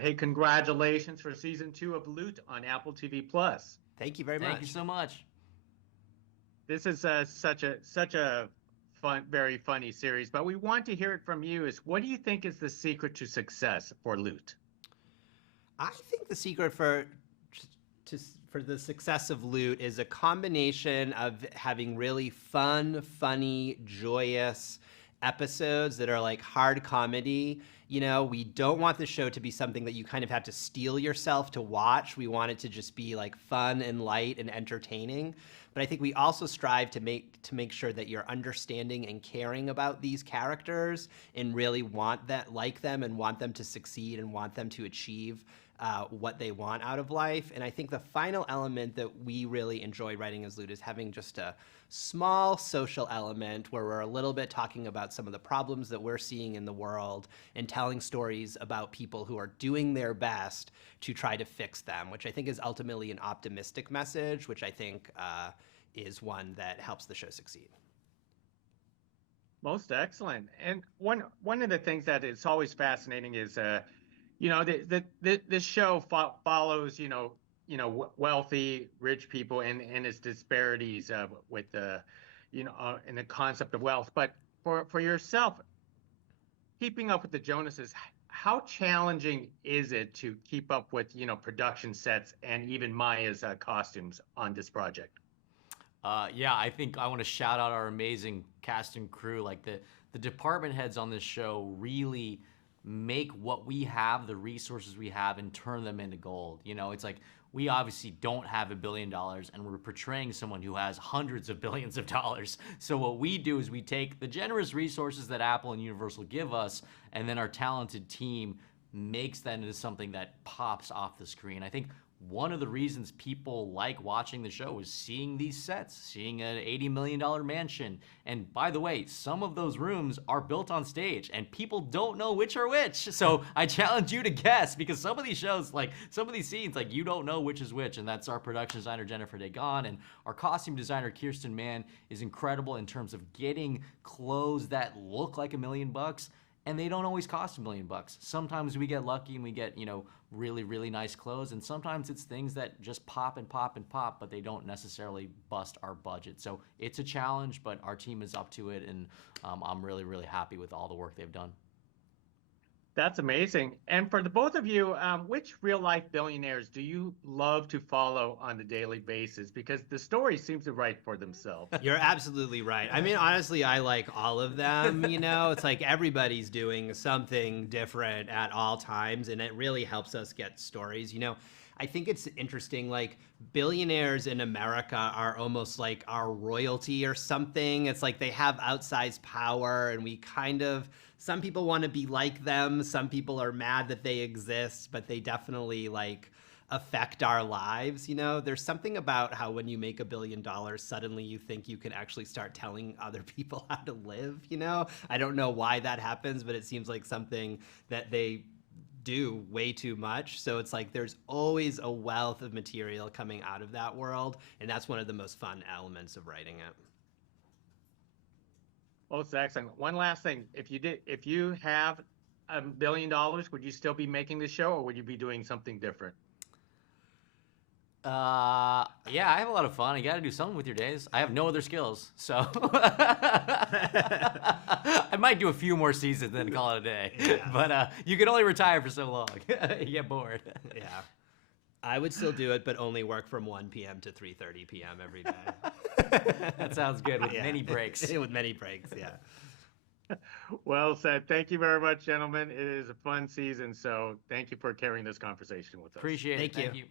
Excellent. Hey, congratulations for season 2 of Loot on Apple TV Plus. Thank you very much. Thank you so much. This is such a fun, very funny series, but we want to hear it from you. Is what do you think is the secret to success for Loot? I think the secret for the success of Loot is a combination of having really fun, funny, joyous episodes that are like hard comedy. You know, we don't want the show to be something that you kind of have to steel yourself to watch. We want it to just be like fun and light and entertaining. But I think we also strive to make sure that you're understanding and caring about these characters and really want that, like them, and want them to succeed and want them to achieve what they want out of life. And I think the final element that we really enjoy writing as Loot is having just a small social element where we're a little bit talking about some of the problems that we're seeing in the world and telling stories about people who are doing their best to try to fix them, which I think is ultimately an optimistic message, which I think is one that helps the show succeed. Most excellent. And one of the things that is always fascinating is, this show follows, wealthy, rich people and its disparities with the, in the concept of wealth. But for yourself, keeping up with the Jonases, how challenging is it to keep up with, production sets and even Maya's costumes on this project? Yeah, I think I want to shout out our amazing cast and crew. Like the department heads on this show really make what we have, the resources we have, and turn them into gold. It's like we obviously don't have $1 billion and we're portraying someone who has hundreds of billions of dollars. So what we do is we take the generous resources that Apple and Universal give us, and then our talented team makes that into something that pops off the screen. I think one of the reasons people like watching the show is seeing these sets, seeing an $80 million mansion. And by the way, some of those rooms are built on stage and people don't know which are which. So I challenge you to guess, because some of these shows, like some of these scenes, like you don't know which is which. And that's our production designer, Jennifer Dagon, and our costume designer, Kirsten Mann, is incredible in terms of getting clothes that look like $1 million. And they don't always cost $1 million. Sometimes we get lucky and we get, really, really nice clothes. And sometimes it's things that just pop and pop and pop, but they don't necessarily bust our budget. So it's a challenge, but our team is up to it. And I'm really, really happy with all the work they've done. That's amazing. And for the both of you, which real life billionaires do you love to follow on a daily basis? Because the stories seem to write for themselves. You're absolutely right. I mean, honestly, I like all of them, It's like everybody's doing something different at all times, and it really helps us get stories. I think it's interesting, like billionaires in America are almost like our royalty or something. It's like they have outsized power, and we kind of, some people want to be like them. Some people are mad that they exist, but they definitely like affect our lives. There's something about how when you make $1 billion, suddenly you think you can actually start telling other people how to live. I don't know why that happens, but it seems like something that they do way too much. So it's like there's always a wealth of material coming out of that world, and that's one of the most fun elements of writing it. Well, it's excellent. One last thing. If you have $1 billion, would you still be making the show, or would you be doing something different? Yeah, I have a lot of fun. You got to do something with your days. I have no other skills, so I might do a few more seasons then call it a day. Yeah. But you can only retire for so long. You get bored. Yeah. I would still do it, but only work from 1 p.m. to 3:30 p.m. every day. That sounds good, with many breaks. With many breaks, yeah. Well said. Thank you very much, gentlemen. It is a fun season, so thank you for carrying this conversation with us. Appreciate it. Thank you.